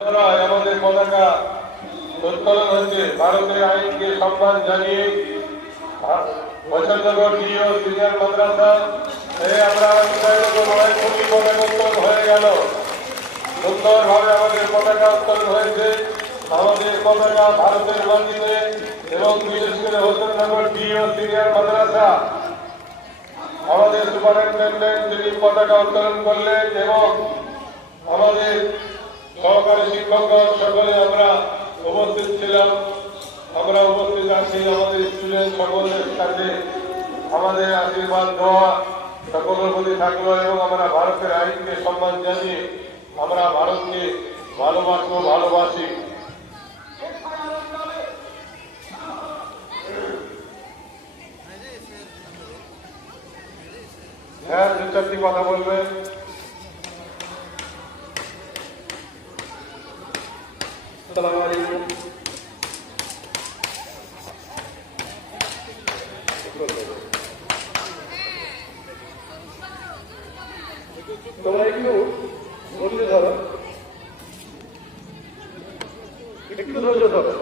আমাদের পতাকা উত্তোলন হচ্ছে। ভারতের আইনকে সম্মান জানিয়ে বসন্তনগর ডিও সিনিয়র মাদ্রাসা আমরা খুবই পতাকা উত্তোলন হয়ে গেল। সুন্দরভাবে আমাদের পতাকা উত্তোলন হয়েছে। আমাদের পতাকা ভারতের মাটিতে এবং বিশেষ করে বসন্তনগর ডিও সিনিয়র মাদ্রাসা আমাদের সুপারিনটেন্ডেন্ট তিনি পতাকা উত্তোলন করলেন এবং আমাদের সহকারী শিক্ষকগণ সকলে আমরা উপস্থিত ছিলাম। আমরা উপস্থিত আছি আমাদের স্টুডেন্ট সকলের সাথে আমাদের আশীর্বাদ দোয়া সকলের প্রতি থাকলো এবং আমরা ভারতের আইনকে সম্মান জানিয়ে আমরা ভারতকে ভালোবাসবো, ভালোবাসি। হ্যাঁ, দু চারটি কথা বলবেন। আসসালামু আলাইকুম। তোমরা একটু ধৈর্য ধরো, একটু ধৈর্য ধরো।